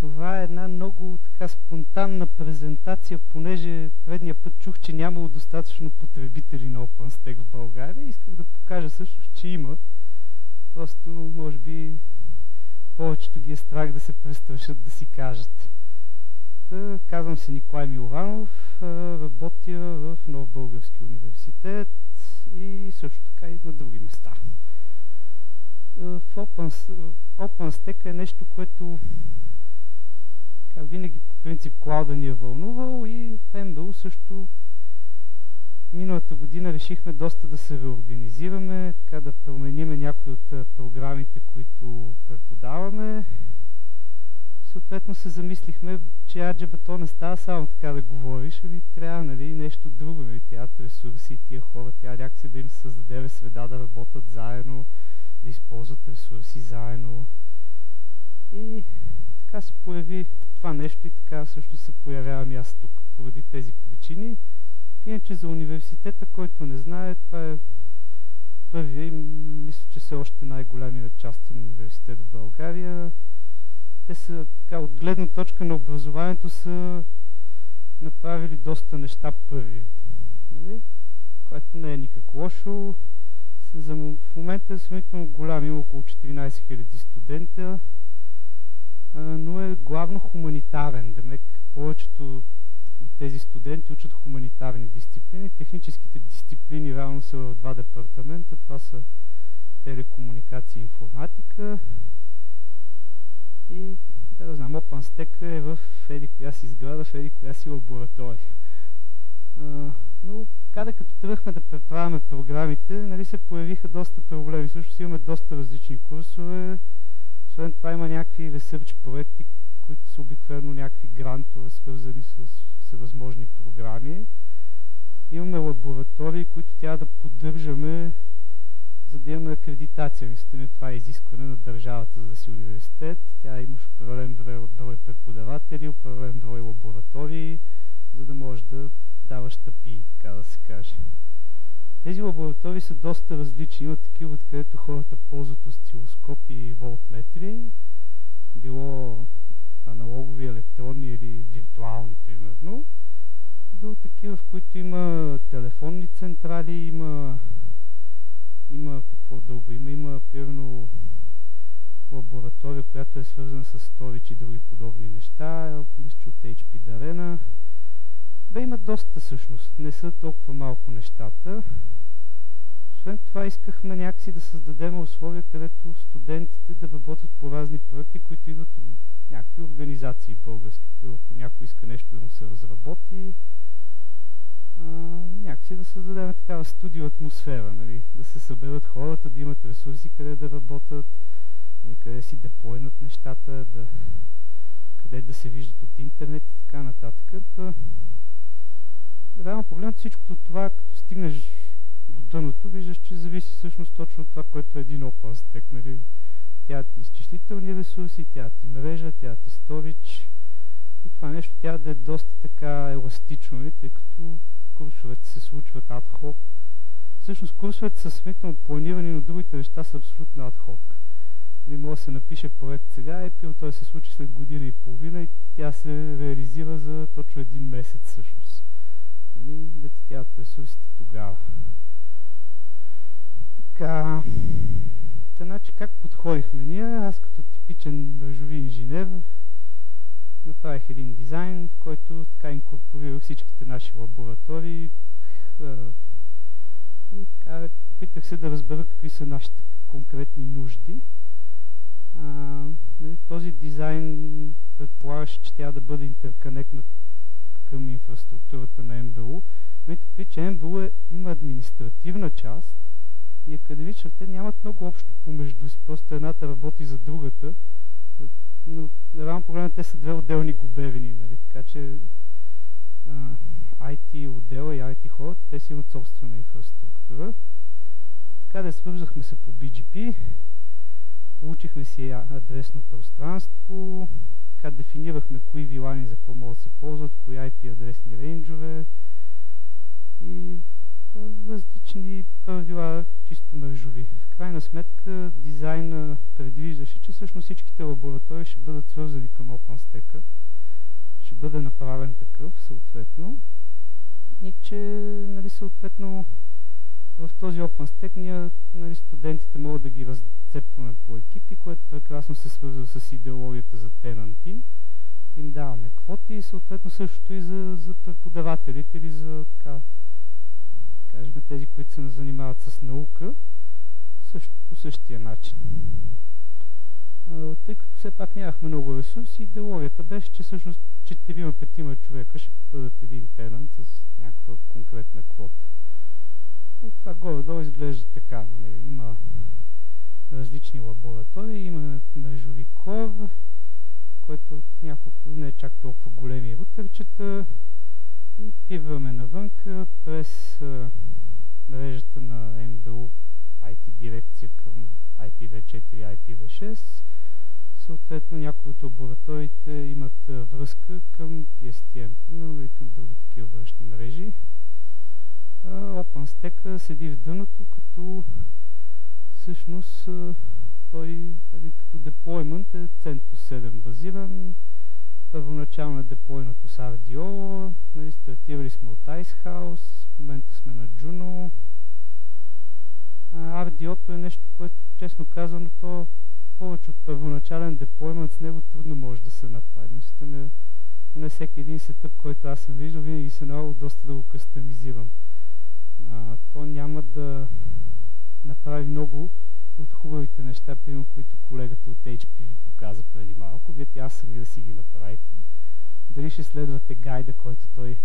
Това е една много така спонтанна презентация, понеже предния път чух, че нямало достатъчно потребители на OpenStack в България. Исках да покажа също, че има. Просто, може би, повечето ги е страх да се престрашат да си кажат. Казвам се Николай Милованов, работя в Нов български университет и също така и на други места. В OpenStack е нещо, което винаги по принцип клауда ни е вълнувал и в МБУ също миналата година решихме доста да се реорганизираме, така да промениме някои от програмите, които преподаваме. И съответно се замислихме, че аджеба не става само така да говориш, ами трябва нещо друго, трябва ресурси, тия хора, трябва някакси да им създаде среда да работят заедно, да използват ресурси заедно. И така се появи това нещо и така всъщност се появявам и аз тук, поради тези причини. Иначе за университета, който не знае, това е първия и мисля, че все още най-голямия частен университет в България. Те са, така, от гледна точка на образованието са направили доста неща първи, което не е никак лошо. В момента е сравнително голям, има около 14 000 студента, но е главно хуманитарен. Демек, повечето от тези студенти учат хуманитарни дисциплини. Техническите дисциплини реално са в два департамента. Това са телекомуникация и информатика. И, да знам, OpenStack е в еди коя си сграда, в еди коя си лаборатория. Но като тръгнахме да преправяме програмите, се появиха доста проблеми. Също имаме доста различни курсове. Освен това има някакви research проекти, които са обикновено някакви грантове, свързани с всевъзможни програми. Имаме лаборатории, които трябва да поддържаме, за да имаме акредитация. Мисля, това е изискване на държавата, за да си университет. Тя имаш определен брой преподаватели, определен брой лаборатории, за да можеш да даваш тъпи, така да се каже. Тези лаборатории са доста различни. Има такива, където хората ползват осцилоскопи и волтметри, било аналогови, електронни или виртуални, примерно, до такива, в които има телефонни централи, има какво дълго има, примерно, лаборатория, която е свързана с storage и други подобни неща, мисля, че от HP Darena. Да, има доста всъщност, не са толкова малко нещата. Освен това искахме някакси да създадем условия, където студентите да работят по разни проекти, които идват от някакви организации български. Ако някой иска нещо да му се разработи, някакси да създадем такава студио атмосфера, да се съберат хората, да имат ресурси, къде да работят, къде си деплойнат нещата, къде да се виждат от интернет и така нататък. Реално погледнато всичкото това, като стигнеш до дъното, виждаш, че зависи всъщност точно от това, което е един OpenStack. Тя ти изчислителни ресурси, тя ти мрежа, тя ти storage. И това нещо трябва да е доста така еластично, тъй като курсовете се случват адхок. Всъщност курсовете са сравнително планирани, но другите неща са абсолютно адхок. Може да се напише проект сега и той се случи след година и половина и тя се реализира за точно един месец всъщност. Да ти тяват ресурсите тогава. Така, значи как подходихме ние? Аз като типичен мрежови инженер направих един дизайн, в който така инкорпорирах всичките наши лаборатории и така опитах се да разбера какви са нашите конкретни нужди. Този дизайн предполагаше, че трябва да бъде интерконектнат към инфраструктурата на МБУ. Че МБУ има административна част и академична. Те нямат много общо помежду си. Просто едната работи за другата. Но реално погледнато те са две отделни губерни. Така че IT отдела и IT хората, те си имат собствена инфраструктура. Така да свързахме се по BGP. Получихме си адресно пространство, така дефинирахме кои вилани за какво могат да се ползват, кои IP адресни рейнджове и различни правила, чисто мрежови. В крайна сметка дизайна предвиждаше, че всъщност всичките лаборатории ще бъдат свързани към OpenStack OpenStack-а. Ще бъде направен такъв, съответно. И че, нали, съответно, в този OpenStack ние, нали, студентите могат да ги разцепваме по екипи, което прекрасно се свързва с идеологията за тенанти. Им даваме квоти и съответно същото и за преподавателите или за, така, кажем, тези, които се занимават с наука, също по същия начин. Тъй като все пак нямахме много ресурси, идеологията беше, че всъщност 4-5 човека ще бъдат един тенант с някаква конкретна квота. И това горе-долу изглежда така. Нали? Има различни лаборатории, има мрежови кор, който от няколко не е чак толкова големи рутърчета, и пиваме навънка през мрежата на МБУ IT дирекция към IPv4 и IPv6. Съответно, някои от лабораториите имат връзка към PSTN, примерно, или към други такива външни мрежи. OpenStack седи в дъното, като всъщност той, като деплоймент е CentOS 7 базиран. Първоначално е деплойнато с RDO, нали, стартирали сме от Icehouse, в момента сме на Juno. RDO-то е нещо, което, честно казано, то повече от първоначален деплоймент с него трудно може да се направи. Мисля ми, поне всеки един сетъп, който аз съм виждал, винаги се налагало доста да го кастомизирам. То няма да направи много от хубавите неща, примерно, които колегата от HP ви показа преди малко. Вие аз сами да си ги направите. Дали ще следвате гайда, който той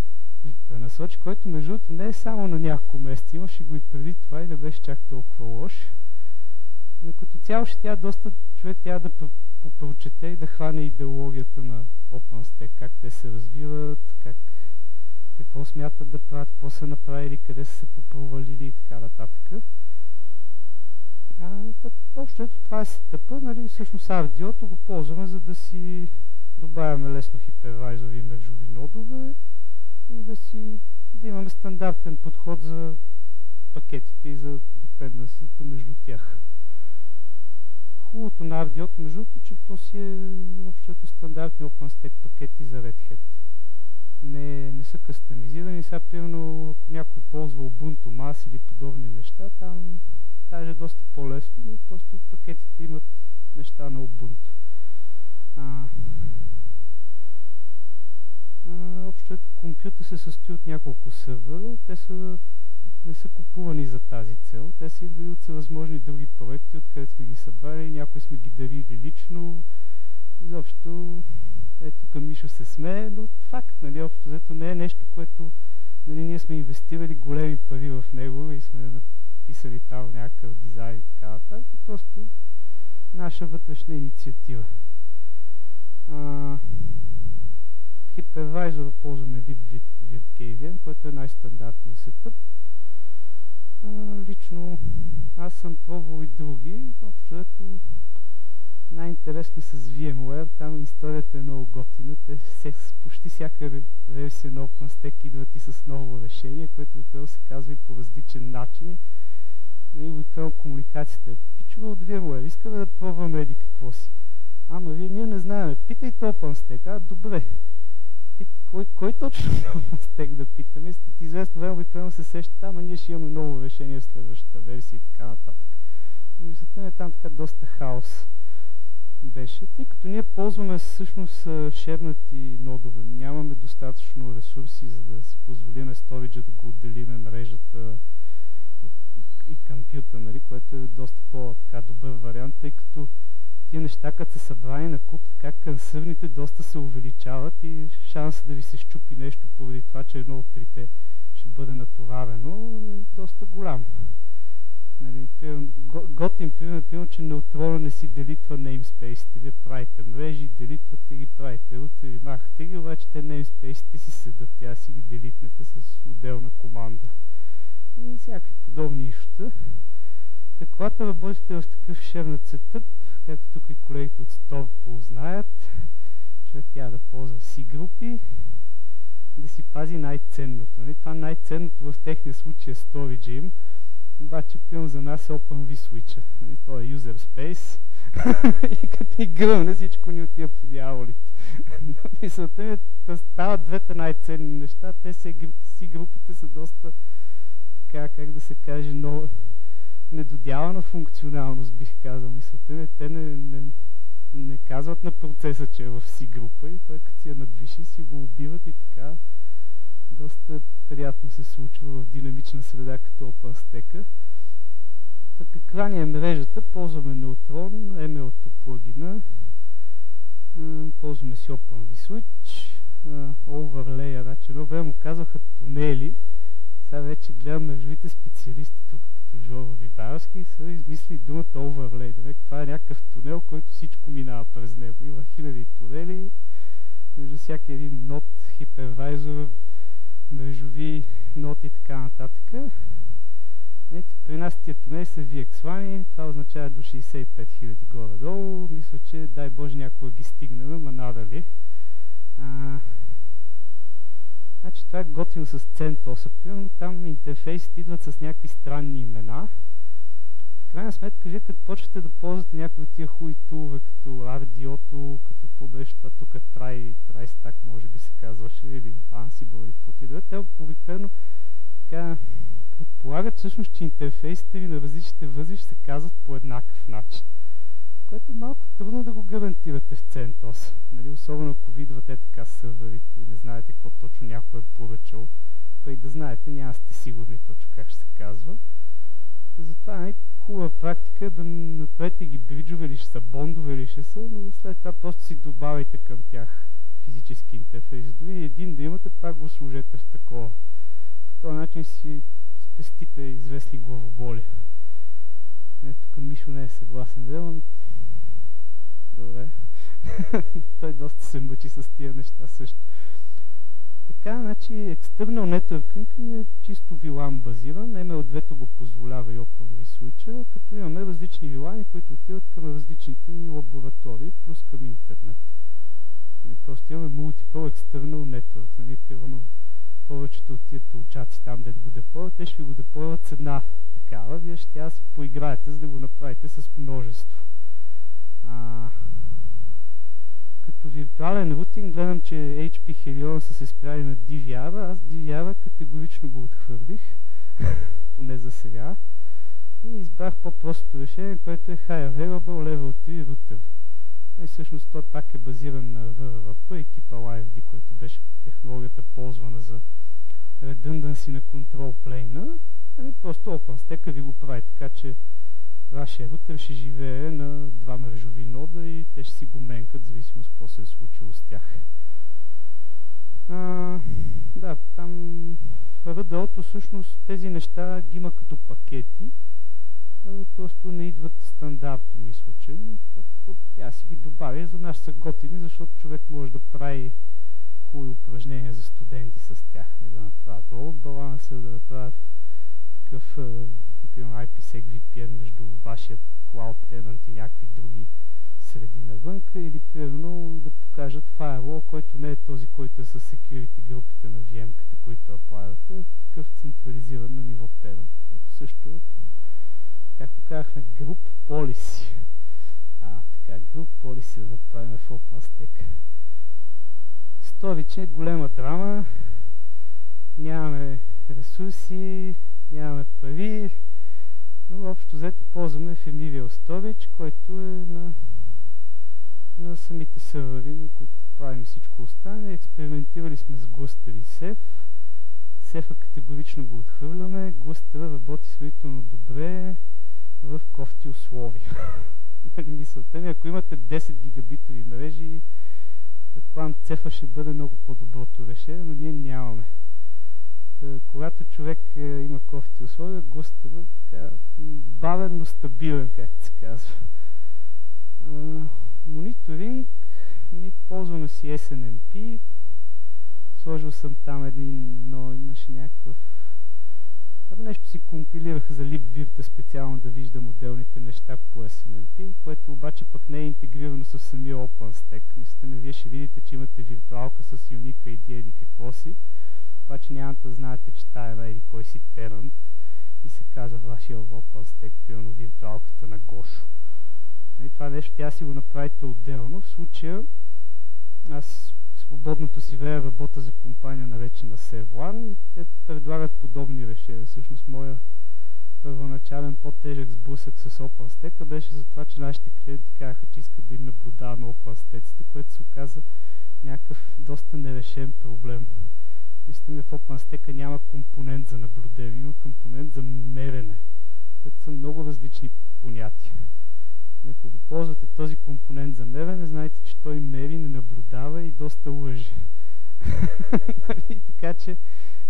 ви пренасочи, който между другото не е само на няколко месеца. Имаше го и преди това и не беше чак толкова лош. Но като цяло ще тя доста човек трябва да прочете и да хване идеологията на OpenStack, как те се развиват, какво смятат да правят, какво са направили, къде са се попровалили и така нататък. Общо ето това е сетъпа, нали, всъщност RDO-то го ползваме, за да си добавяме лесно хипервайзови мрежови нодове и да имаме стандартен подход за пакетите и за депенденсията между тях. Хубавото на RDO-то, между другото, че то си е общото стандартни OpenStack пакети за Red Hat. Не са кастомизирани. Сега, примерно, ако някой ползва Ubuntu Mass или подобни неща, там даже е доста по-лесно, но просто пакетите имат неща на Ubuntu. Общото компютър се състои от няколко сървъра. Те не са купувани за тази цел. Те са идвали от всевъзможни други проекти, откъдето сме ги събрали, някои сме ги дарили лично. Изобщо, ето към Мишо се смее, но факт, нали, общо взето не е нещо, което, нали, ние сме инвестирали големи пари в него и сме написали там някакъв дизайн и така нататък. Просто наша вътрешна инициатива. Hypervisor ползваме libvirt.kvm, който е най-стандартният сетъп. Лично аз съм пробвал и други. Общо ето най-интересно с VMware. Там историята е много готина. Те почти всяка версия на OpenStack идват и с ново решение, което обикновено се казва и по различен начин. Обикновено комуникацията е пичова от VMware. Искаме да пробваме еди какво си. Ама ние не знаем. Питайте OpenStack. Добре. Кой точно OpenStack да питаме? След известно време обикновено се сеща, ама ние ще имаме ново решение в следващата версия и така нататък. Мисълта ми е там така доста хаос беше, тъй като ние ползваме всъщност шернати нодове. Нямаме достатъчно ресурси, за да си позволиме сториджа да го отделиме мрежата и компютър, нали, което е доста по-добър вариант, тъй като тия неща, като са събрани на куп, така консървните доста се увеличават и шансът да ви се щупи нещо поради това, че едно от трите ще бъде натоварено, е доста голям. Нали, готин пример, че неутрално не си делитва namespace-те. Вие правите мрежи, делитвате ги, правите рутери, махате ги, обаче те namespace-те си седат, тя си ги делитнете с отделна команда. И всякакви подобни ищата. Та, когато работите в такъв шернат сетъп, както тук и колегите от Store познаят, човек трябва да ползва си групи, да си пази най-ценното. Нали? Това най-ценното в техния случай е storage им, обаче пилно за нас е Open vSwitch. Той е user space и като ни гръмне, всичко ни отива по дяволите. Мисълта ми да стават двете най-ценни неща. Те си групите са доста, така, как да се каже, много недодялана функционалност, бих казал. Мисълта ми, те не казват на процеса, че е в си група и той като си я надвиши, си го убиват и така. Доста приятно се случва в динамична среда като OpenStack. Каква ни е мрежата? Ползваме Neutron, ML-то плагина, ползваме си OpenVSwitch, Overlay, значи едно време му казваха тунели, сега вече гледам мрежовите специалисти тук, като Жоро Вибаровски, са измислили думата Overlay. Това е някакъв тунел, който всичко минава през него. Има хиляди тунели, между всяки един нод, хипервайзор, мрежови ноти и така нататък. Ето, при нас тия тунели са VXLAN, това означава до 65 000 горе-долу. Мисля, че дай Боже някога ги стигнем, ма надали. Значи това е готино с CentOS, примерно там интерфейсите идват с някакви странни имена. В крайна сметка, вие като почвате да ползвате някои от тия хубави тулове, като RDO-то, като какво беше това тук, TriStack може би се казваше, или Ansible, или каквото и да е, те обикновено така предполагат всъщност, че интерфейсите ви на различните възли ще се казват по еднакъв начин. Което е малко трудно да го гарантирате в CentOS. Нали? Особено ако видвате така сървърите и не знаете какво точно някой е поръчал. Па и да знаете, няма сте сигурни точно как ще се казва. Затова хубава практика е да направите ги бриджове или ще са бондове или ще са, но след това просто си добавяйте към тях физически интерфейс. Дори един да имате, пак го сложете в такова. По този начин си спестите известни главоболи. Тук Мишо не е съгласен, но добре. Той доста се мъчи с тия неща също. Така, значи, External Networking ни е чисто VLAN базиран. ML2 го позволява и OpenVSwitch, като имаме различни VLAN, които отиват към различните ни лаборатории, плюс към интернет. Нали, просто имаме Multiple External Networks. Нали, примерно, повечето от тия учаци там, дето го деплойват, те ще ви го деплойват с една такава. Вие ще трябва да си поиграете, за да го направите с множество. Като виртуален рутинг гледам, че HP Helion са се спряли на DVR, аз DVR категорично го отхвърлих, поне за сега, и избрах по-простото решение, което е High Available Level 3 Router. И всъщност той пак е базиран на VRVP и KeepAlive, който беше технологията ползвана за redundancy на control plane. Просто OpenStack ви го прави така, че вашия рутер ще живее на два мрежови нода и те ще си го менкат, в зависимост какво се е случило с тях. Да, там в RDO-то всъщност тези неща ги има като пакети, просто не идват стандартно, мисля, че. Тя си ги добави, за нас са готини, защото човек може да прави хубави упражнения за студенти с тях. Да направят load баланса, да направят такъв IPsec VPN между вашия Cloud Tenant и някакви други среди навънка, или примерно да покажат firewall, който не е този, който е с security групите на VM-ката, които аплайвате, такъв централизиран на ниво Tenant, което също, как показахме, Group Policy. Така, Group Policy да направим в OpenStack. Storage е голема драма, нямаме ресурси, нямаме пари, но общо взето ползваме Ephemeral Storage, който е на самите сървъри, на които правим всичко останало. Експериментирали сме с Gluster и Ceph. Ceph категорично го отхвърляме. Gluster работи сравнително добре в кофти условия. Нали, мисълта ми, ако имате 10 гигабитови мрежи, предполагам Ceph ще бъде много по-доброто решение, но ние нямаме. Когато човек има кофти условия, Gluster е така бавен, но стабилен, както се казва. Мониторинг, ми ползваме си SNMP. Сложил съм там имаше някакъв... нещо си компилирах за libvirt специално да виждам отделните неща по SNMP, което обаче пък не е интегрирано с самия OpenStack. Мислите ми, вие ще видите, че имате виртуалка с Unique ID или какво си, обаче няма да знаете, че тая или кой си tenant и се казва вашия OpenStack, пилно виртуалката на Гошо. И това нещо тя си го направите отделно. В случая аз свободното си време работя за компания наречена Servlan и те предлагат подобни решения. Всъщност моя първоначален по-тежък сблъсък с OpenStack беше за това, че нашите клиенти казаха, че искат да им наблюдаваме OpenStack-ите, което се оказа някакъв доста нерешен проблем. Мислите, в OpenStack няма компонент за наблюдение, има компонент за мерене, което са много различни понятия. Ако го ползвате този компонент за мерене, знаете, че той мери, не наблюдава и доста лъже. Така че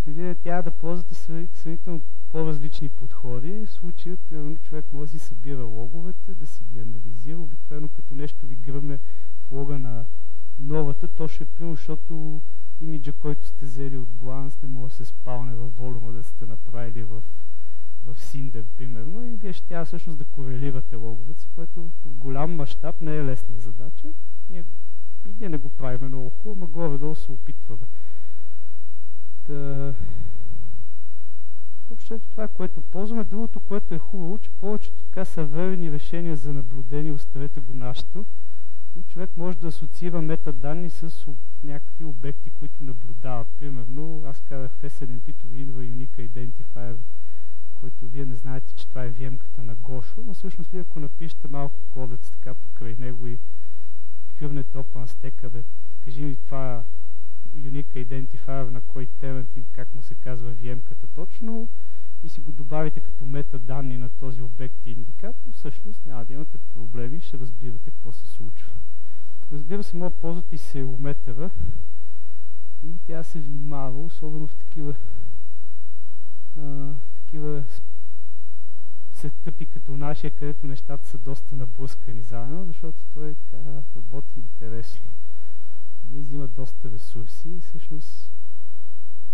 вие трябва да ползвате сравнително по-различни подходи. В случая, примерно, човек може да си събира логовете, да си ги анализира. Обикновено като нещо ви гръмне в лога на новата, то ще е примерно, защото имиджа, който сте взели от Glance, не може да се спалне във волюма, да сте направили в Cinder, примерно, и вие ще трябва всъщност да корелирате логовете си, което в голям мащаб не е лесна задача. Ние не го правим много хубаво, но горе-долу се опитваме. Въобще това, което ползваме. Другото, което е хубаво, че повечето така съвременни решения за наблюдение, оставете го нашето. Човек може да асоциира метаданни с някакви обекти, които наблюдава. Примерно, аз казах в SNMP-то ви идва Unique Identifier, който вие не знаете, че това е VM-ката на Gosho, но всъщност вие ако напишете малко кодец така покрай него и кюрнете OpenStack, кажи ми това Unique Identifier на кой tenant и как му се казва VM-ката точно и си го добавите като метаданни на този обект и индикатор, всъщност няма да имате проблеми, ще разбирате какво се случва. Разбира се, може да ползвате и сериометъра, но тя се внимава, особено в такива сетъпи като нашия, където нещата са доста наблъскани заедно, защото той така работи интересно. Взима доста ресурси и всъщност,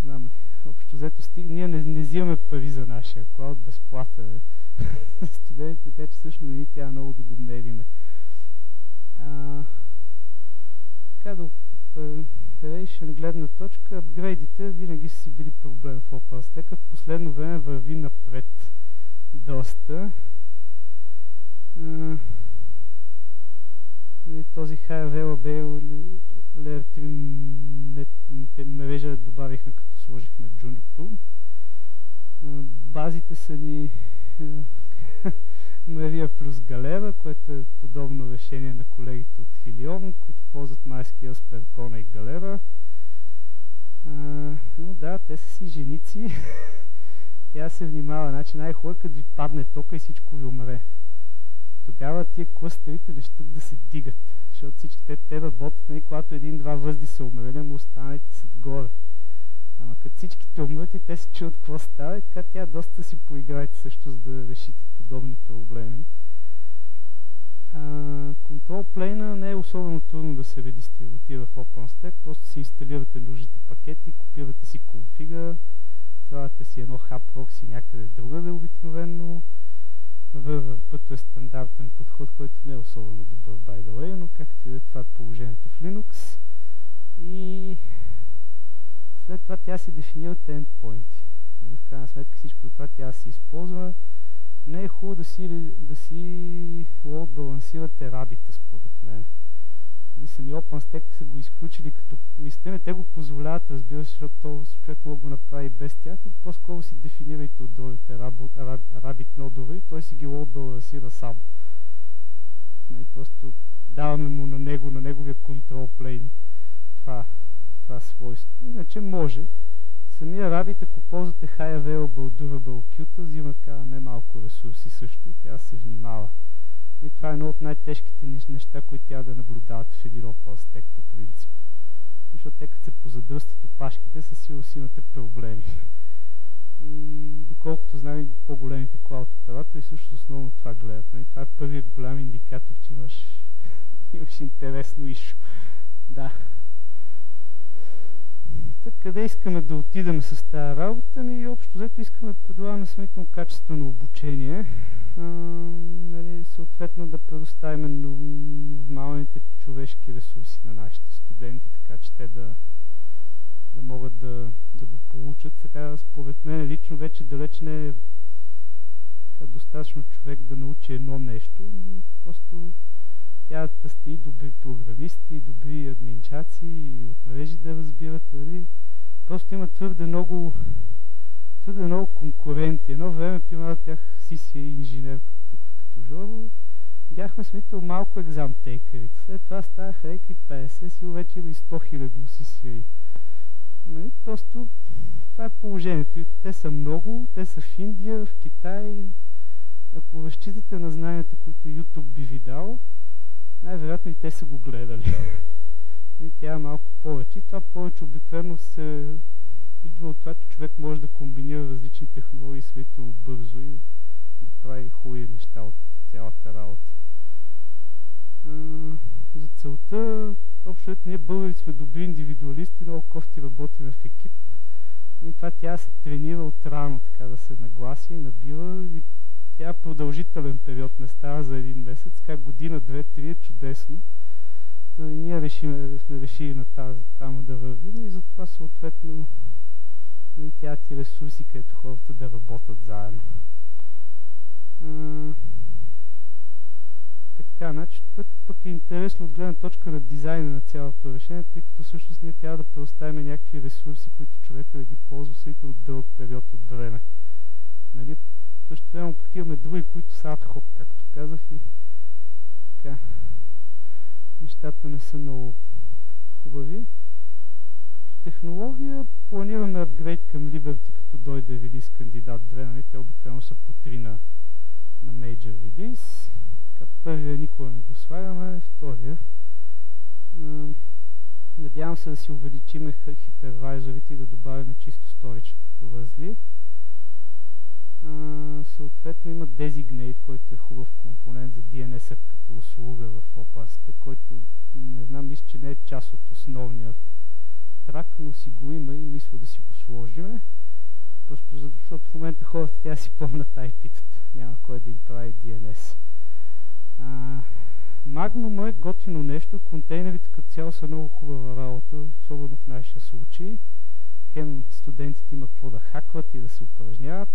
знам ли, общо взето ние не взимаме пари за нашия клауд, безплатен е студенти, така че всъщност ние трябва много да го мериме. Така да operation гледна точка, апгрейдите винаги са си били проблем в OpenStack. В последно време върви напред доста. Този High Available Layer 3 мрежа добавихме като сложихме Juno. Базите са ни Maria плюс Galera, което е подобно решение на колегите от Helion, които ползват MySQL, Percona и Galera. Но да, те са си женици. Тя се внимава. Значи най-хубаво, като ви падне тока и всичко ви умре. Тогава тия клъстерите не ще да се дигат, защото всички те работят, когато един-два възди са умрели, ама останалите са горе. Ама като всичките умрат и те се чуят какво става и така тя доста си поиграете също, за да решите подобни проблеми. Control Plane не е особено трудно да се редистрибутира в OpenStack, просто си инсталирате нужните пакети, копирате си конфига, слагате си едно hub proxy някъде другаде обикновено. VVP-то е стандартен подход, който не е особено добър, by the way, но както и да е, това е положението в Linux. И след това тя си дефинирате endpoint. В крайна сметка всичко това тя си използва. Не е хубаво да си load балансирате рабита, според мен. Сами OpenStack са го изключили като мисля, те го позволяват, разбира се, защото човек може да го направи без тях, но по-скоро си дефинирайте отдолните Rabbit нодове и той си ги load балансира само. Просто даваме му на неговия control plane това свойство. Иначе може. Самия Rabbit, ако ползвате High Available Durable Queue, взима така немалко ресурси също и тя се внимава. И това е едно от най-тежките неща, които трябва да наблюдават в един OpenStack по принцип. Защото те като се позадръстат опашките, със сигурност имате проблеми. И доколкото знам и по-големите клауд оператори, също основно това гледат. И това е първият голям индикатор, че имаш интересно issue. Да. Так, къде искаме да отидем с тази работа? Общо взето искаме да предлагаме сравнително качествено обучение. Съответно да предоставим нормалните човешки ресурси на нашите студенти, така че те да могат да го получат. Така, според мен лично вече далеч не е достатъчно човек да научи едно нещо, просто трябва да сте и добри програмисти, и добри админчаци, и от мрежи да разбират, нали? Просто има твърде много конкуренти. Едно време, примерно, бях CCA инженер тук като Жоро. Бяхме смитал малко екзам тейкерите. След това ставаха екри 50, си вече има и 100 000 CCA. Нали? Просто това е положението. Те са много, те са в Индия, в Китай. Ако разчитате на знанията, които YouTube би ви дал, най-вероятно и те са го гледали. Тя е малко повече. И това повече обикновено се идва от това, че човек може да комбинира различни технологии сравнително бързо и да прави хубави неща от цялата работа. За целта, общо ние българите сме добри индивидуалисти, много кофти работим в екип. И това тя се тренира от рано, така да се нагласи и набива. И тя е продължителен период, не става за един месец, как година, две, три е чудесно. И ние сме решили на там да вървим и затова съответно тя ти ресурси, където хората да работят заедно. Така, значи, което пък е интересно от гледна точка на дизайна на цялото решение, тъй като всъщност ние трябва да предоставим някакви ресурси, които човека да ги ползва сравнително дълъг период от време. Нали? Също време пък имаме други, които са адхок, както казах, и така. Нещата не са много хубави. Като технология планираме апгрейд към Liberty, като дойде релиз кандидат 2. Нали? Те обикновено са по 3 на Major релиз. Първия никога не го слагаме, втория. Надявам се да си увеличим хипервайзорите и да добавим чисто storage възли. Съответно има Designate, който е хубав компонент за DNS като услуга в OpenStack, който не знам, мисля, че не е част от основния трак, но си го има и мисля да си го сложиме. Просто защото в момента хората тя си помнят IP-тата. Няма кой да им прави DNS. Magnum е готино нещо. Контейнерите като цяло са много хубава работа, особено в нашия случай. Хем студентите има какво да хакват и да се упражняват.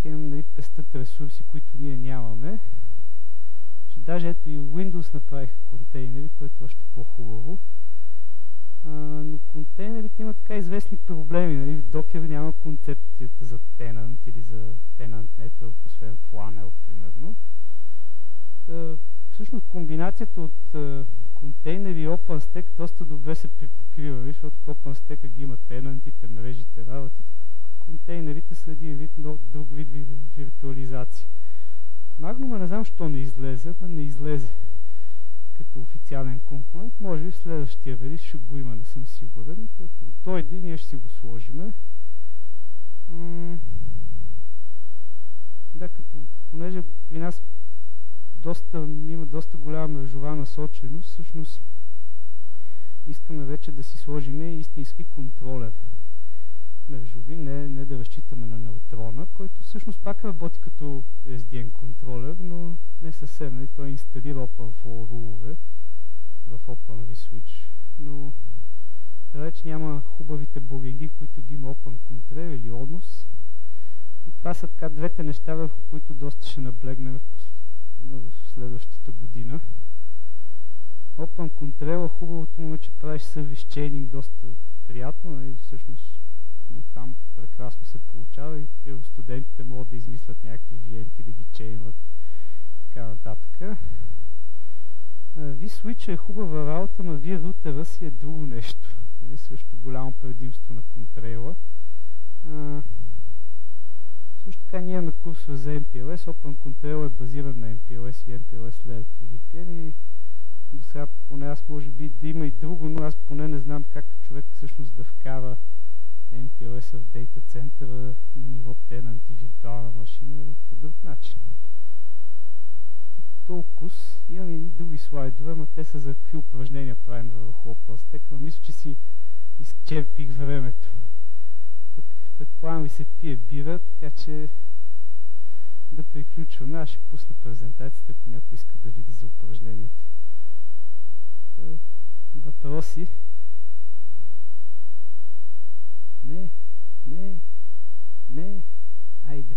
Хем нали, пестят ресурси, които ние нямаме. Че даже ето и Windows направиха контейнери, което е още по-хубаво. Но контейнерите имат така известни проблеми. Нали? В Docker няма концепцията за tenant или за tenant network, освен Flannel, примерно. Всъщност комбинацията от контейнери и OpenStack доста добре се припокрива, защото OpenStack ги има тенантите, мрежите, работите. Контейнерите са един вид, друг вид виртуализация. Magnum не знам, що не излезе, но не излезе като официален компонент. Може би в следващия релиз ще го има, не съм сигурен. Ако дойде, ние ще си го сложиме. Да, като понеже при нас има доста голяма мрежова насоченост, всъщност искаме вече да си сложим истински контролер мрежови, не да разчитаме на неутрона, който всъщност пак работи като SDN контролер, но не съвсем. Той инсталира OpenFlow рулове в OpenVSwitch, но далеч няма хубавите блогинги, които ги има OpenControl или ONUS. И това са така двете неща, върху които доста ще наблегнем в следващата година. OpenControl, хубавото му е, че правиш сервис чейнинг доста приятно и всъщност там прекрасно се получава и студентите могат да измислят някакви VM-ки, да ги чейнват и така нататък. vSwitch е хубава работа, но vRouter си е друго нещо. Също голямо предимство на контрейла. Също така ние имаме курсове за MPLS. OpenControl е базиран на MPLS и MPLS след VPN и до сега поне аз може би да има и друго, но аз поне не знам как човек всъщност да вкара MPLS в дейта центъра на ниво tenant и виртуална машина по друг начин. Толкова имам и други слайдове, но те са за какви упражнения правим върху OpenStack, но мисля, че си изчерпих времето. Пък предполагам ви се пие бира, така че да приключваме. Аз ще пусна презентацията, ако някой иска да види за упражненията. Въпроси? Не, айде.